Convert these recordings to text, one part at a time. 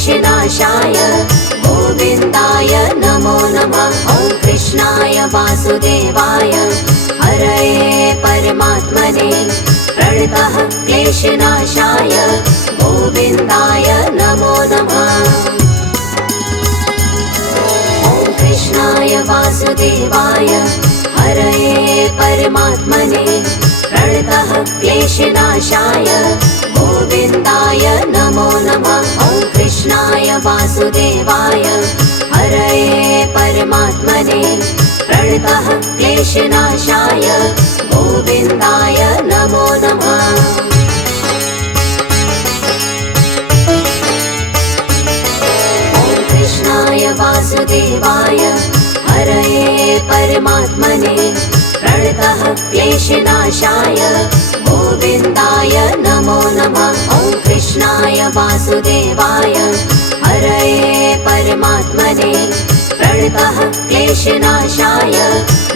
क्लेशनाशाय गोविन्दाय नमो नमः। ॐ कृष्णाय वासुदेवाय हरये परमात्मने प्रणतः क्लेशनाशाय गोविन्दाय नमो नमः। ॐ कृष्णाय वासुदेवाय हरये परमात्मने प्रणतः क्लेशनाशाय गोविन्दाय नमो नमः। ॐ कृष्णाय वासुदेवाय हरये परमात्मने प्रणतः क्लेशनाशाय गोविन्दाय नमो नमः। ॐ कृष्णाय वासुदेवाय हरये परमात्मने प्रणतः क्लेशनाशाय गोविन्दाय नमो नमः। ॐ कृष्णाय वासुदेवाय हरये परमात्मने प्रणतः क्लेशनाशाय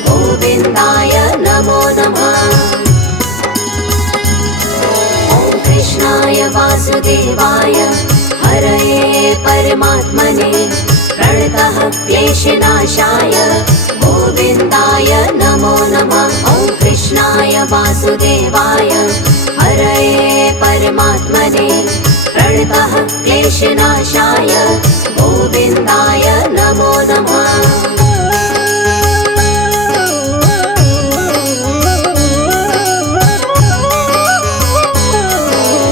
गोविन्दाय नमो नमः। ॐ कृष्णाय वासुदेवाय हरये परमात्मने प्रणतः क्लेशनाशाय गोविन्दाय नमो नमः। ॐ कृष्णाय वासुदेवाय हरये परमात्मने प्रणतः क्लेशनाशाय गोविन्दाय नमो नमः।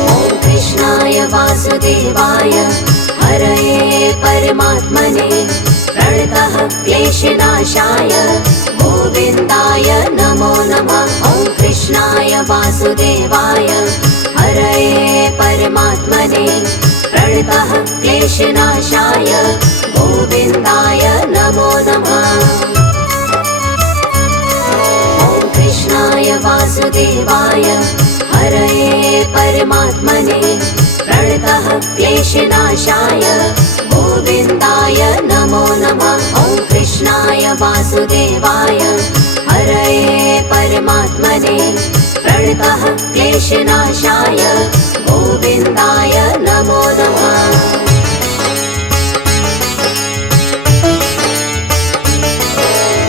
ॐ कृष्णाय वासुदेवाय हरये परमात्मने प्रणतः क्लेशनाशाय गोविन्दाय नमो नमः। ॐ कृष्णाय वासुदेवाय हरये परमात्मने प्रणतः क्लेशनाशाय गोविन्दाय नमो नमः। ॐ कृष्णाय वासुदेवाय हरये परमात्मने प्रणतः क्लेशनाशाय गोविन्दाय नमो नमः। ॐ कृष्णाय वासुदेवाय हरये परमात्मने प्रणतः क्लेशनाशाय गोविन्दाय नमो नमः।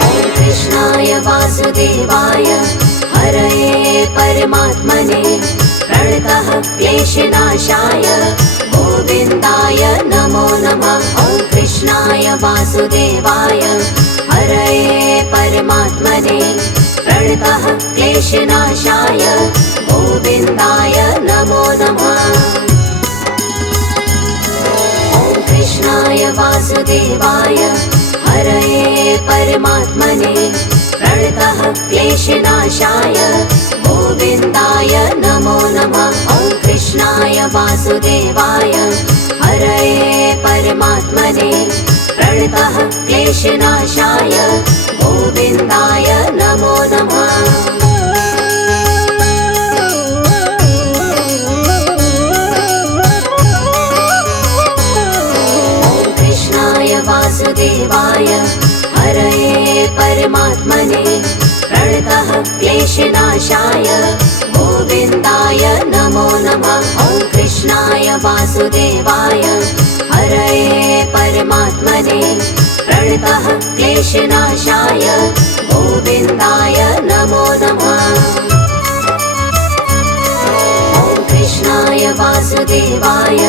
ॐ कृष्णाय वासुदेवाय हरये परमात्मने प्रणतः क्लेशनाशाय गोविन्दाय नमो नमः। ॐ कृष्णाय वासुदेवाय हरये परमात्मने प्रणतः क्लेशनाशाय गोविन्दाय नमो नमः। ॐ कृष्णाय वासुदेवाय हरये परमात्मने प्रणतः क्लेशनाशाय गोविन्दाय नमो नमः। ॐ कृष्णाय वासुदेवाय हरये परमात्मने प्रणतः क्लेशनाशाय गोविन्दाय नमो नमः। ॐ कृष्णाय वासुदेवाय हरये परमात्मने प्रणतः क्लेशनाशाय गोविन्दाय नमो नमः। ॐ कृष्णाय वासुदेवाय हरये परमात्मने प्रणतः क्लेशनाशाय गोविन्दाय नमो नमः। ॐ कृष्णाय वासुदेवाय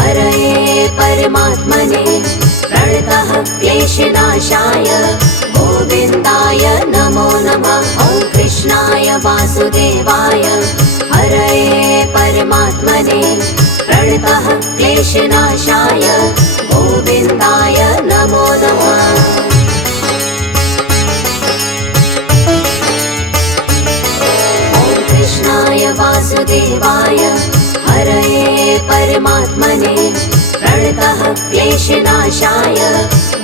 हरये परमात्मने प्रणतः क्लेशनाशाय गोविन्दाय नमो नमः। ॐ कृष्णाय वासुदेवाय हरये परमात्मने प्रणतः क्लेशनाशाय गोविन्दाय नमो नमः। ॐ कृष्णाय वासुदेवाय हरये परमात्मने प्रणतः क्लेशनाशाय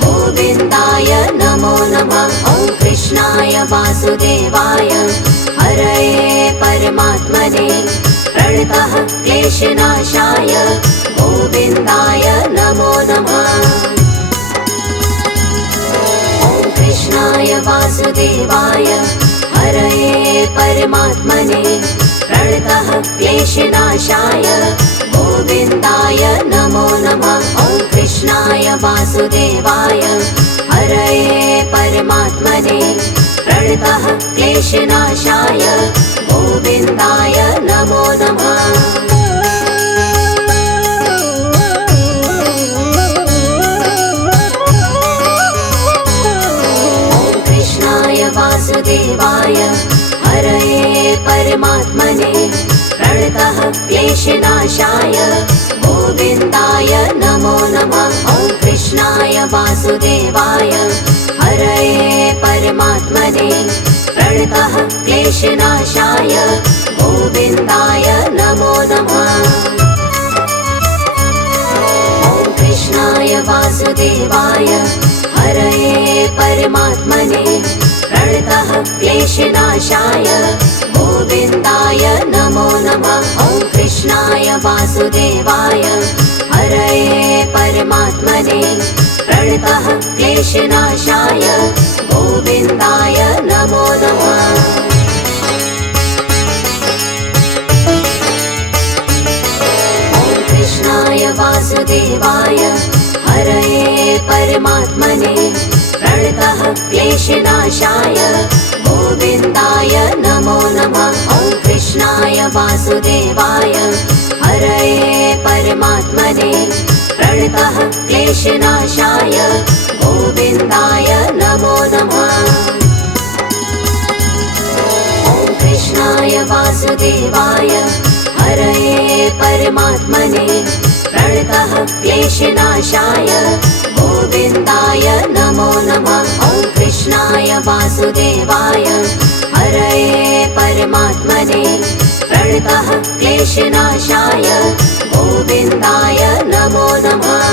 गोविन्दाय नमो नमः। ॐ कृष्णाय वासुदेवाय हरये परमात्मने प्रणतः क्लेशनाशाय गोविन्दाय नमो नमः। ॐ कृष्णाय वासुदेवाय हरये परमात्मने प्रणतः क्लेशनाशाय गोविन्दाय नमो नमः। वासुदेवाय हरये परमात्मने प्रणतः क्लेशनाशाय गोविन्दाय नमो नमः। वासुदेवाय हरये परमात्मने प्रणतः क्लेशनाशाय गोविन्दाय नमो नमः। ॐ कृष्णाय वासुदेवाय हरये परमात्मने प्रणतः क्लेशनाशाय गोविन्दाय नमो नमः। ॐ कृष्णाय वासुदेवाय हरये परमात्मने प्रणतः क्लेशनाशाय गोविन्दाय नमो नमः। ॐ कृष्णाय वासुदेवाय हरये परमात्मने प्रणतः क्लेशनाशाय गोविन्दाय नमो नमः। ॐ कृष्णाय वासुदेवाय हरये परमात्मने प्रणतः क्लेशनाशाय गोविन्दाय नमो नमः। ॐ कृष्णाय वासुदेवाय हरये परमात्मने प्रणतः क्लेशनाशाय गोविन्दाय नमो नमः। ॐ कृष्णाय वासुदेवाय हरये परमात्मने प्रणतः क्लेशनाशाय गोविन्दाय नमो नमः। ॐ कृष्णाय वासुदेवाय हरये परमात्मने प्रणतः क्लेशनाशाय गोविन्दाय नमो नमः।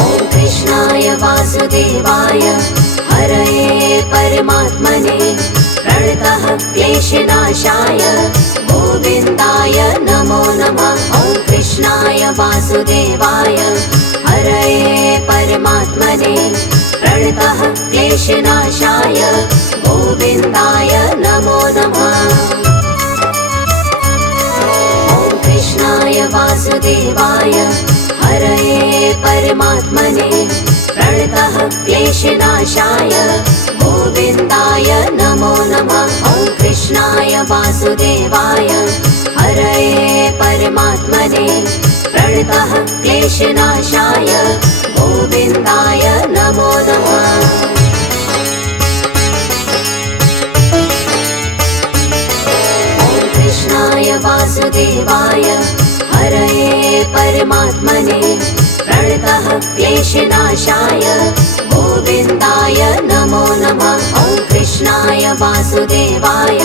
ॐ कृष्णाय वासुदेवाय हरये परमात्मने प्रणतः क्लेशनाशाय गोविन्दाय नमो नमः। ॐ कृष्णाय वासुदेवाय हरये परमात्मने प्रणतः क्लेशनाशाय गोविन्दाय नमो नमः। ॐ कृष्णाय वासुदेवाय हरये परमात्मने प्रणतः क्लेशनाशाय गोविन्दाय नमो नमः। ॐ कृष्णाय वासुदेवाय हरये परमात्मने प्रणतः क्लेशनाशाय गोविन्दाय नमो नमः। ॐ कृष्णाय वासुदेवाय हरये परमात्मने प्रणतः क्लेशनाशाय गोविन्दाय नमो नमः। ॐ कृष्णाय वासुदेवाय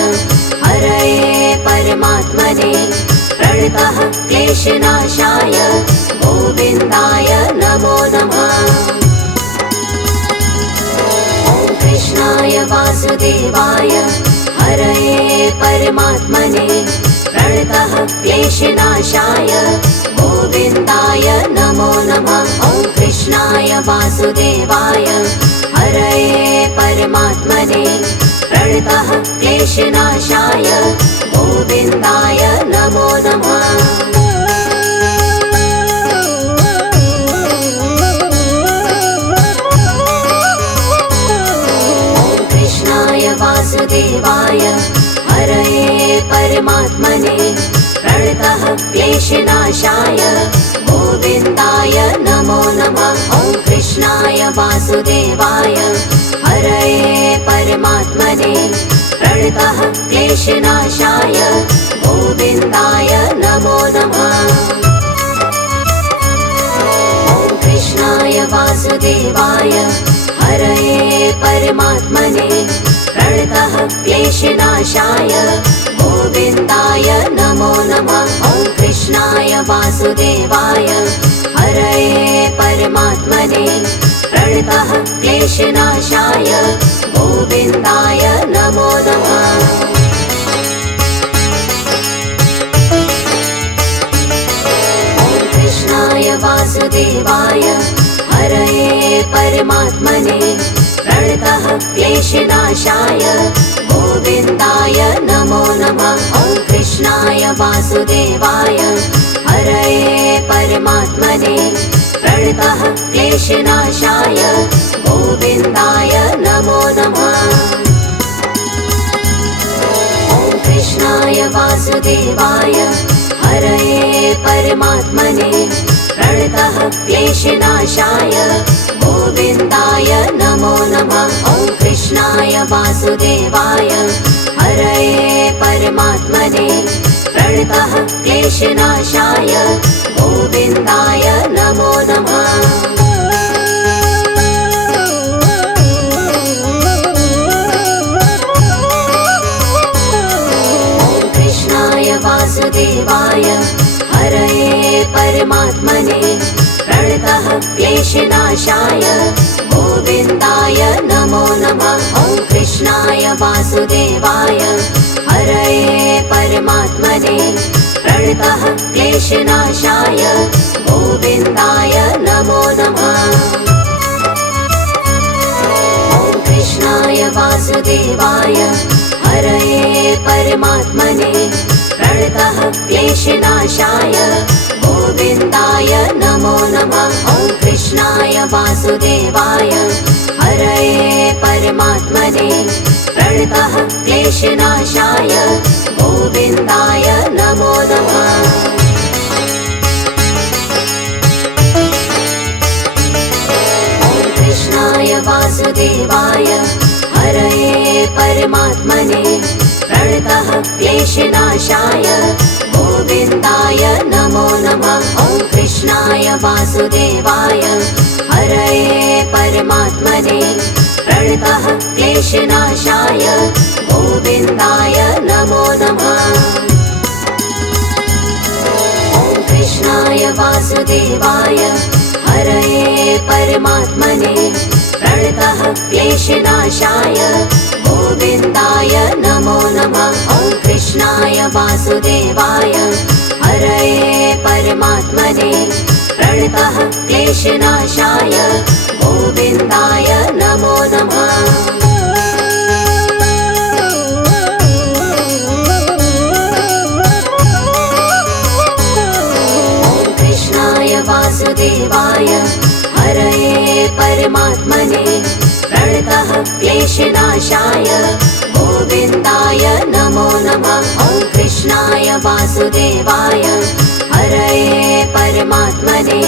हरये परमात्मने प्रणतः क्लेशनाशाय गोविन्दाय नमो नमः। ॐ कृष्णाय वासुदेवाय हरये परमात्मने प्रणतः क्लेशनाशाय गोविन्दाय नमो नमः। ॐ कृष्णाय वासुदेवाय हरये परमात्मने प्रणतः क्लेशनाशाय गोविन्दाय नमो नमः। ॐ कृष्णाय वासुदेवाय हरये परमात्मने प्रणतः क्लेशनाशाय गोविन्दाय नमो नमः। ॐ कृष्णाय वासुदेवाय हरये परमात्मने प्रणतः क्लेशनाशाय गोविन्दाय नमो नमः। ॐ कृष्णाय वासुदेवाय हरये परमात्मने प्रणतः क्लेशनाशाय गोविन्दाय नमो नमः। ॐ कृष्णाय वासुदेवाय हरये परमात्मने प्रणतः क्लेशनाशाय गोविन्दाय नमो नमः। ॐ कृष्णाय वासुदेवाय हरये परमात्मने प्रणतः क्लेशनाशाय गोविन्दाय नमो नमः। वासुदेवाय हरये परमात्मने प्रणतः क्लेशनाशाय गोविन्दाय नमो नमः। ॐ कृष्णाय वासुदेवाय हरये परमात्मने प्रणतः क्लेशनाशाय गोविन्दाय नमो नमः। ॐ कृष्णाय वासुदेवाय हरये परमात्मने प्रणतः क्लेशनाशाय गोविन्दाय नमो नमः। ॐ कृष्णाय वासुदेवाय हरये परमात्मने प्रणतः क्लेशनाशाय गोविन्दाय नमो नमः। ॐ कृष्णाय वासुदेवाय हरये परमात्मने प्रणतः क्लेशनाशाय गोविन्दाय नमो नमः। ॐ कृष्णाय वासुदेवाय हरये परमात्मने प्रणतः क्लेशनाशाय गोविन्दाय नमो नमः। ॐ कृष्णाय वासुदेवाय हरये परमात्मने प्रणतः क्लेशनाशाय गोविन्दाय नमो नमः। ॐ कृष्णाय वासुदेवाय हरये परमात्मने प्रणतः क्लेशनाशाय गोविन्दाय नमो नमः। ॐ कृष्णाय वासुदेवाय हरये परमात्मने प्रणतः क्लेशनाशाय गोविन्दाय नमो नमः। ॐ कृष्णाय वासुदेवाय हरये परमात्मने प्रणतः क्लेशनाशाय गोविन्दाय नमो नमः। ॐ कृष्णाय वासुदेवाय हरये परमात्मने प्रणतः क्लेशनाशाय गोविन्दाय नमो नमः। ॐ कृष्णाय वासुदेवाय हरये परमात्मने प्रणतः क्लेशनाशाय गोविन्दाय नमो नमः। ॐ कृष्णाय वासुदेवाय हरये परमात्मने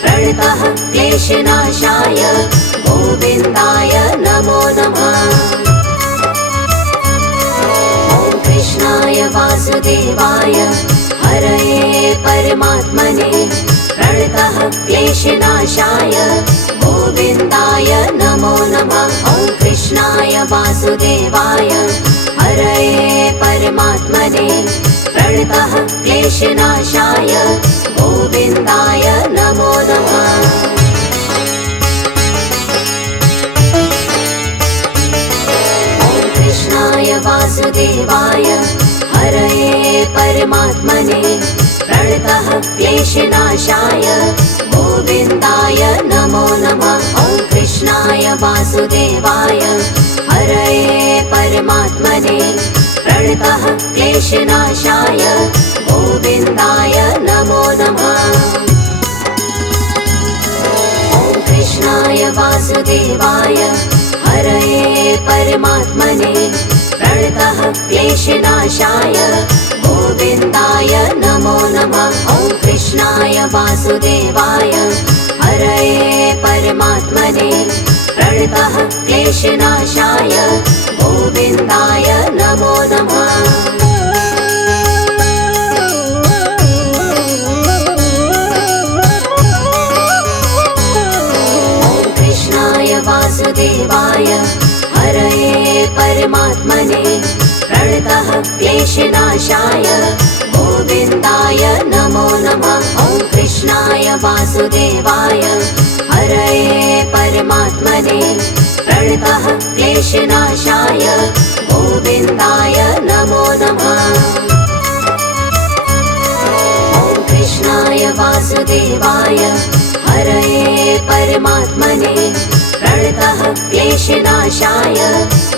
प्रणतः क्लेशनाशाय गोविन्दाय नमो नमः। ॐ कृष्णाय वासुदेवाय हरये परमात्मने प्रणतः क्लेशनाशाय गोविन्दाय नमो नमः। ॐ कृष्णाय वासुदेवाय हरये परमात्मने प्रणतः क्लेशनाशाय गोविन्दाय नमो नमः। ॐ कृष्णाय वासुदेवाय हरये परमात्मने प्रणतः क्लेशनाशाय गोविन्दाय नमो नमः। ॐ कृष्णाय वासुदेवाय हरये परमात्मने प्रणतः क्लेशनाशाय गोविन्दाय नमो नमः। ॐ कृष्णाय वासुदेवाय हरये परमात्मने प्रणतः क्लेशनाशाय गोविन्दाय नमो नमः। ॐ कृष्णाय वासुदेवाय हरये परमात्मने प्रणतः क्लेशनाशाय गोविन्दाय नमो नमः। ॐ कृष्णाय वासुदेवाय हरये परमात्मने प्रणतः क्लेशनाशाय गोविन्दाय नमो नमः। ॐ कृष्णाय वासुदेवाय हरये परमात्मने प्रणतः क्लेशनाशाय गोविन्दाय नमो नमः। ॐ कृष्णाय वासुदेवाय हरये परमात्मने प्रणतः क्लेशनाशाय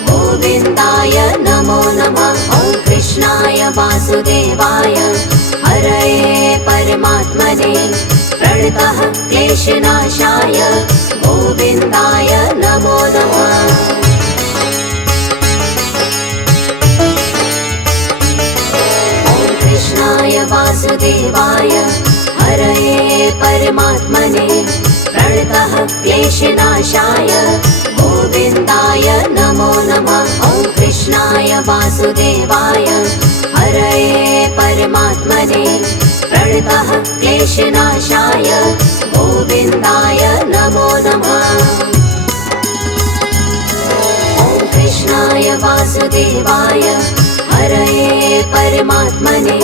गोविन्दाय नमो नमः। ॐ कृष्णाय वासुदेवाय परमात्मने प्रणतः क्लेशनाशाय गोविन्दाय नमो नमः। कृष्णाय वासुदेवाय हरये परमात्मने प्रणतः क्लेशनाशाय गोविन्दाय नमो नमः। ॐ कृष्णाय वासुदेवाय हरये परमात्मने प्रणतः क्लेशनाशाय गोविन्दाय नमो नमः। ॐ कृष्णाय वासुदेवाय हरये परमात्मने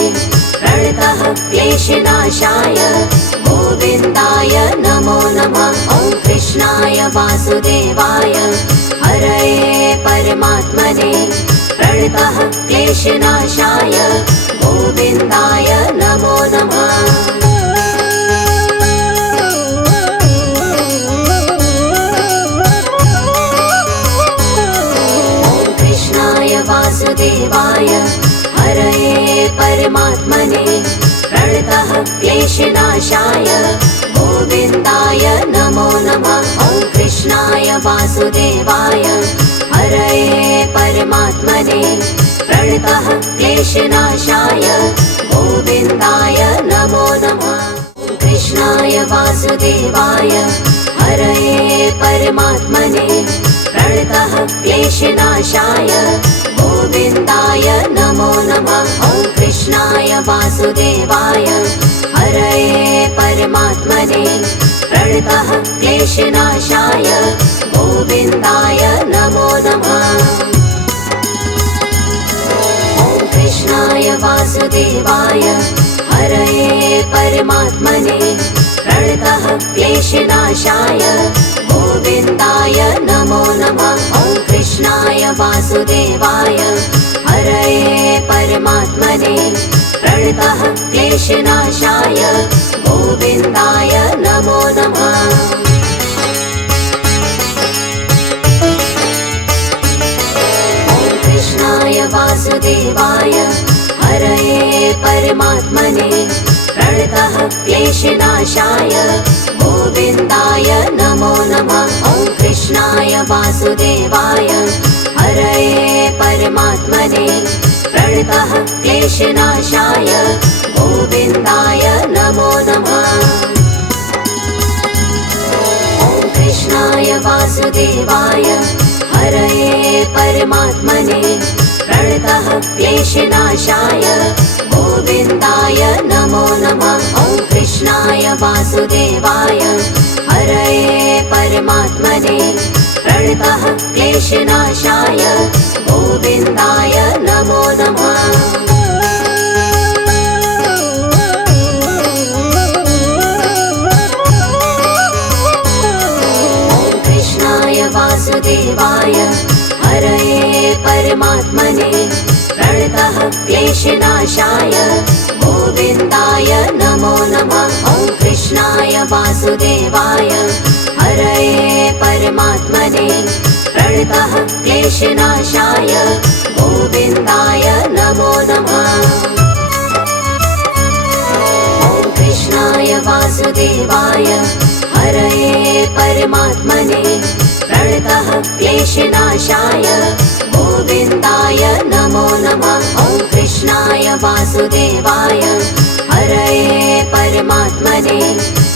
प्रणतः क्लेशनाशाय गोविन्दाय नमो नमः। ॐ कृष्णाय वासुदेवाय हरये परमात्मने प्रणतः क्लेशनाशाय गोविन्दाय नमो नमः। वासुदेवाय हरये परमात्मने प्रणतः क्लेशनाशाय गोविन्दाय नमो नमः। ॐ कृष्णाय वासुदेवाय हरये परमात्मने प्रणतः क्लेशनाशाय गोविन्दाय नमो नमः। कृष्णाय वासुदेवाय हरये परमात्मने प्रणतः क्लेशनाशाय गोविन्दाय नमो नमः। ॐ कृष्णाय वासुदेवाय हरये परमात्मने प्रणतः क्लेशनाशाय गोविन्दाय नमो नमः। ॐ कृष्णाय वासुदेवाय हरये परमात्मने प्रणतः क्लेशनाशाय गोविन्दाय नमो नमः। ॐ कृष्णाय वासुदेवाय हरये परमात्मने प्रणतः क्लेशनाशाय गोविन्दाय नमो नमः। ॐ कृष्णाय वासुदेवाय हरये परमात्मने प्रणतः क्लेशनाशाय गोविन्दाय नमो नमः। ॐ कृष्णाय वासुदेवाय हरये परमात्मने प्रणतः क्लेशनाशाय गोविन्दाय नमो नमः। ॐ कृष्णाय वासुदेवाय हरये परमात्मने प्रणतः क्लेशनाशाय गोविन्दाय नमो नमः। ॐ कृष्णाय वासुदेवाय हरये परमात्मने प्रणतः क्लेशनाशाय गोविन्दाय नमो नमः। ॐ कृष्णाय वासुदेवाय हरये परमात्मने प्रणतः क्लेशनाशाय गोविन्दाय नमो नमः। ॐ कृष्णाय वासुदेवाय हरये परमात्मने प्रणतः क्लेशनाशाय गोविन्दाय नमो नमः। ॐ कृष्णाय वासुदेवाय हरये परमात्मने प्रणतः क्लेशनाशाय गोविन्दाय नमो नमः। ॐ कृष्णाय वासुदेवाय हरये परमात्मने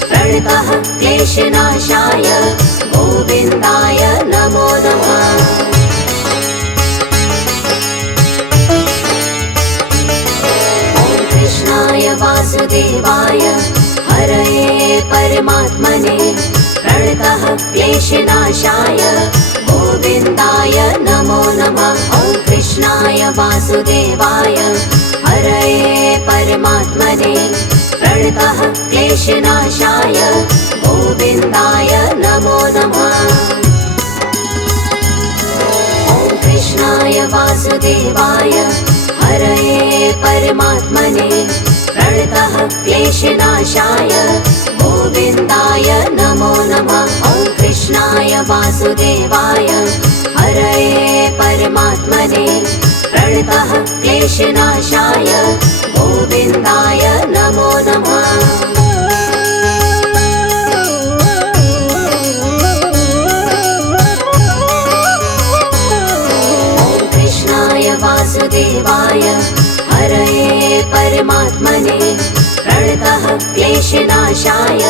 प्रणतः क्लेशनाशाय गोविन्दाय नमो नमः। ॐ कृष्णाय वासुदेवाय हरये परमात्मने प्रणतः क्लेशनाशाय गोविन्दाय नमो नमः। ॐ कृष्णाय वासुदेवाय हरये परमात्मने प्रणतः क्लेशनाशाय गोविन्दाय नमो नमः। ॐ कृष्णाय वासुदेवाय हरये परमात्मने प्रणतः क्लेशनाशाय गोविन्दाय नमो नमः। ॐ कृष्णाय वासुदेवाय हरये परमात्मने प्रणतः क्लेशनाशाय गोविन्दाय नमो नमः। वासुदेवाय हरये परमात्मने प्रणतः क्लेशनाशाय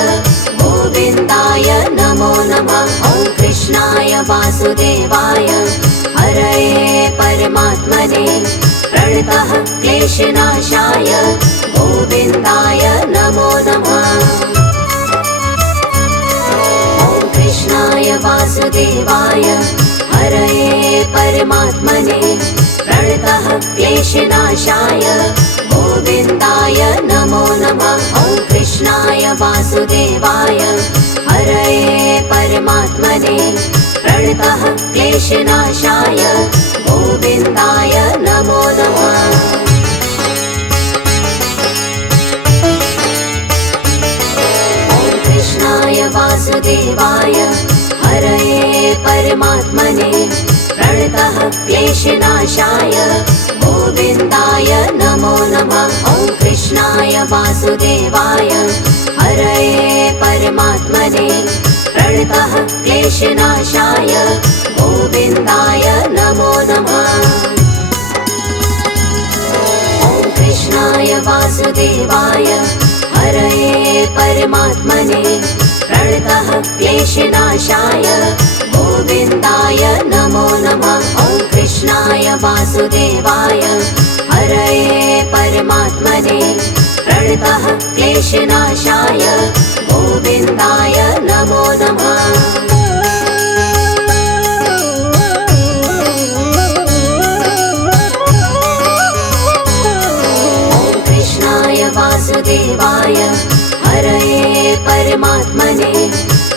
गोविन्दाय नमो नमः। ॐ कृष्णाय वासुदेवाय हरये परमात्मने प्रणतः क्लेशनाशाय गोविन्दाय नमो नमः। ॐ कृष्णाय वासुदेवाय हरये परमात्मने प्रणतः क्लेशनाशाय गोविन्दाय नमो नमः। ॐ कृष्णाय वासुदेवाय हरये परमात्मने प्रणतः क्लेशनाशाय गोविन्दाय नमो नमः। ॐ कृष्णाय वासुदेवाय हरये परमात्मने प्रणतः क्लेशनाशाय गोविन्दाय नमो नमः। ॐ कृष्णाय वासुदेवाय हरये परमात्मने प्रणतः क्लेशनाशाय गोविन्दाय नमो नमः। ॐ कृष्णाय वासुदेवाय हरये परमात्मने प्रणतः क्लेशनाशाय गोविन्दाय नमो नमः। ॐ कृष्णाय वासुदेवाय हरये परमात्मने प्रणतः क्लेशनाशाय गोविन्दाय नमो नमः। ॐ कृष्णाय वासुदेवाय हरये परमात्मने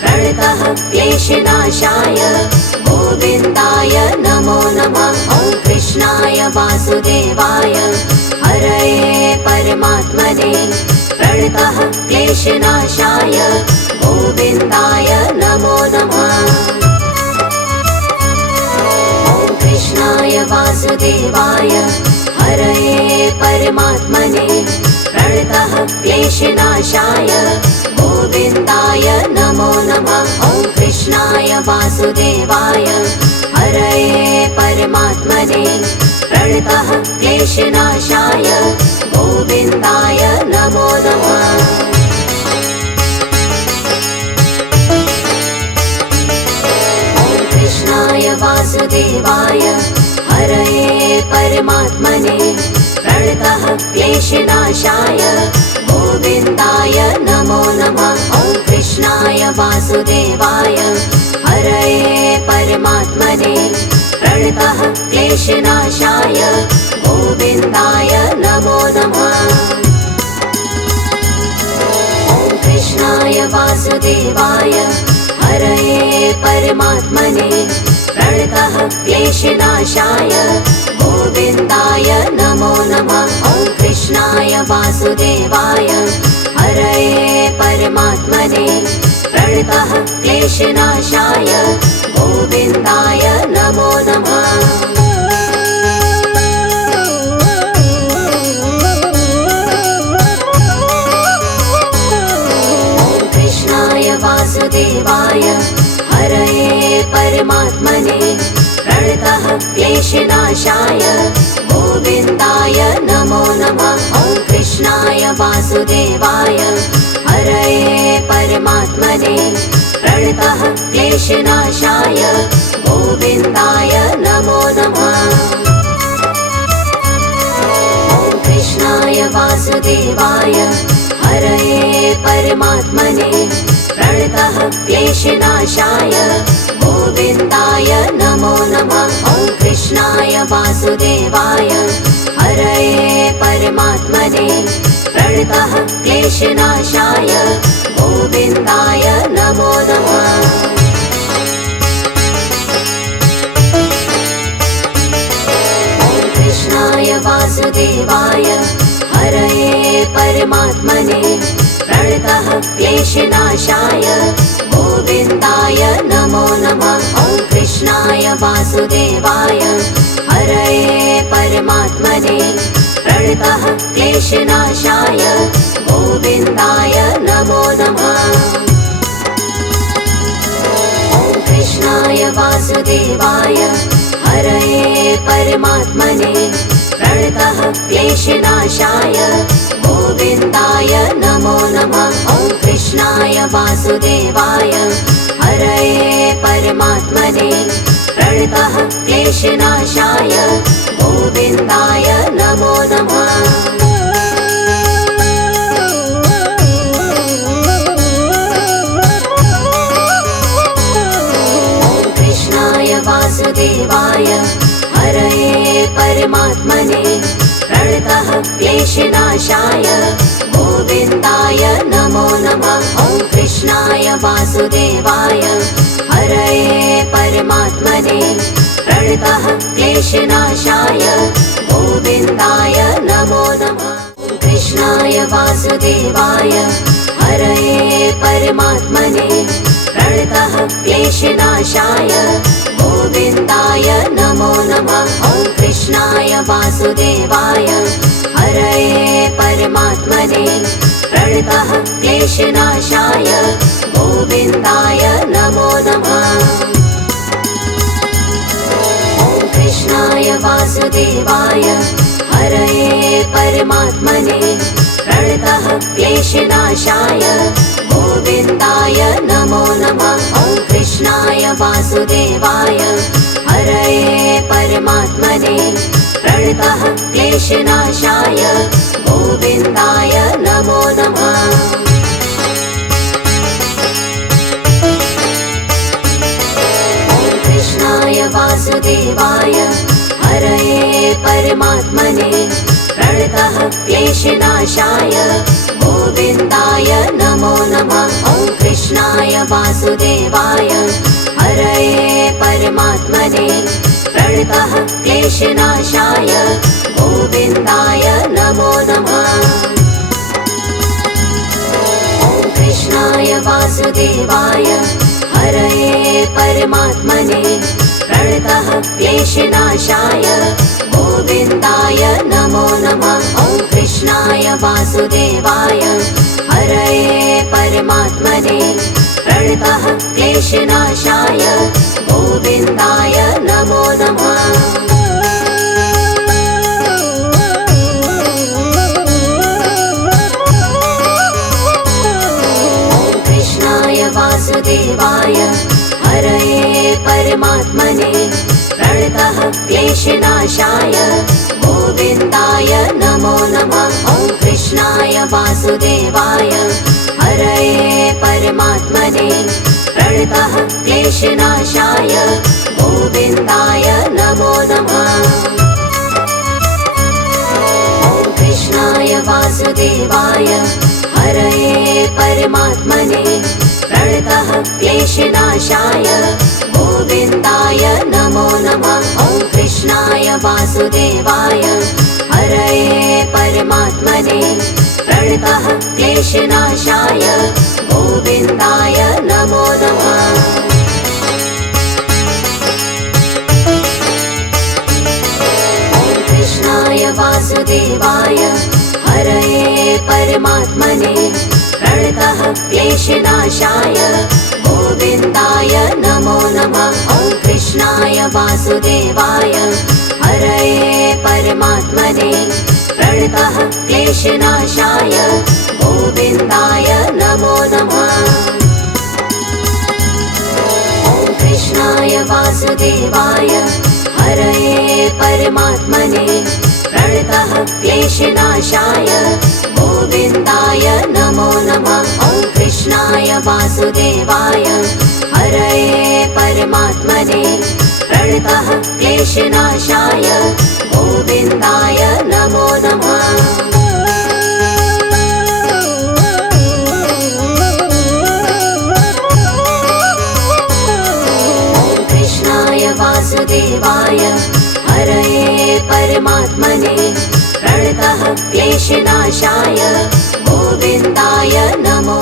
प्रणतः क्लेशनाशाय गोविन्दाय नमो नमः। ॐ कृष्णाय वासुदेवाय हरये परमात्मने प्रणतः क्लेशनाशाय गोविन्दाय नमो नमः। ॐ कृष्णाय वासुदेवाय हरये परमात्मने प्रणतः क्लेशनाशाय गोविन्दाय नमो नमः। ॐ कृष्णाय वासुदेवाय हरये परमात्मने प्रणतः क्लेशनाशाय गोविन्दाय नमो नमः। ॐ कृष्णाय वासुदेवाय हरये परमात्मने प्रणतः क्लेशनाशाय गोविन्दाय नमो नमः। ॐ कृष्णाय वासुदेवाय हरये परमात्मने प्रणतः क्लेशनाशाय गोविन्दाय नमो नमः। ॐ कृष्णाय वासुदेवाय हरये परमात्मने प्रणतः क्लेशनाशाय गोविन्दाय नमो नमः। ॐ कृष्णाय वासुदेवाय हरये परमात्मने प्रणतः क्लेशनाशाय गोविन्दाय नमो नमः। ॐ कृष्णाय वासुदेवाय हरये परमात्मने प्रणतः क्लेशनाशाय गोविन्दाय नमो नमः। ॐ कृष्णाय वासुदेवाय हरये परमात्मने प्रणतः क्लेशनाशाय गोविन्दाय नमो नमः। ॐ कृष्णाय वासुदेवाय हरये परमात्मने प्रणतः क्लेशनाशाय गोविन्दाय नमो नमः। ॐ कृष्णाय वासुदेवाय हरये परमात्मने प्रणतः क्लेशनाशाय गोविन्दाय नमो नमः। ॐ कृष्णाय वासुदेवाय हरये परमात्मने प्रणतः क्लेशनाशाय गोविन्दाय नमो नमः। ॐ कृष्णाय वासुदेवाय हरये परमात्मने प्रणतः प्रणतः क्लेशनाशाय गोविन्दाय नमो नमः। ॐ कृष्णाय वासुदेवाय हरये परमात्मने प्रणतः क्लेशनाशाय गोविन्दाय नमो नमः। ॐ कृष्णाय वासुदेवाय हरये परमात्मने प्रणतः क्लेशनाशाय गोविन्दाय नमो नमः। ॐ कृष्णाय वासुदेवाय हरये परमात्मने प्रणतः क्लेशनाशाय गोविन्दाय नमो नमः। ॐ कृष्णाय वासुदेवाय हरये परमात्मने प्रणतः क्लेशनाशाय गोविन्दाय नमो नमः। ॐ कृष्णाय वासुदेवाय हरये परमात्मने प्रणतः क्लेशनाशाय गोविन्दाय नमो नमः। ॐ कृष्णाय वासुदेवाय हरये परमात्मने प्रणतः क्लेशनाशाय गोविन्दाय नमो नमः। ॐ कृष्णाय वासुदेवाय हरये परमात्मने प्रणतः क्लेशनाशाय गोविन्दाय नमो नमः। ॐ कृष्णाय वासुदेवाय हरये परमात्मने प्रणतः क्लेशनाशाय गोविन्दाय नमो नमः। ॐ कृष्णाय वासुदेवाय हरये परमात्मने प्रणतः क्लेशनाशाय गोविन्दाय नमो नमः। ॐ कृष्णाय वासुदेवाय हरये परमात्मने प्रणतः क्लेशनाशाय गोविन्दाय नमो नमः। ॐ कृष्णाय वासुदेवाय हरये परमात्मने प्रणतः क्लेशनाशाय गोविन्दाय नमो नमः। ॐ कृष्णाय वासुदेवाय हरये परमात्मने प्रणतः क्लेशनाशाय गोविन्दाय नमो नमः। ॐ कृष्णाय वासुदेवाय हरये परमात्मने प्रणतः क्लेशनाशाय गोविन्दाय नमो नमः। ॐ कृष्णाय वासुदेवाय हरये परमात्मने प्रणतः क्लेशनाशाय गोविन्दाय नमो नमः। ॐ कृष्णाय वासुदेवाय हरये परमात्मने प्रणतः क्लेशनाशाय गोविन्दाय नमो नमः। ॐ कृष्णाय वासुदेवाय हरये परमात्मने प्रणतः क्लेशनाशाय गोविन्दाय नमो नमः। ॐ कृष्णाय वासुदेवाय हरये परमात्मने प्रणतः क्लेशनाशाय गोविन्दाय नमो नमः। ॐ कृष्णाय वासुदेवाय हरये परमात्मने प्रणतः क्लेशनाशाय गोविन्दाय नमो नमः। ॐ कृष्णाय वासुदेवाय हरये परमात्मने प्रणतः क्लेशनाशाय गोविन्दाय नमो नमः। ॐ कृष्णाय वासुदेवाय हरये परमात्मने प्रणतः क्लेशनाशाय गोविन्दाय नमो नमः। ॐ कृष्णाय वासुदेवाय हरये परमात्मने प्रणतः क्लेशनाशाय गोविन्दाय नमो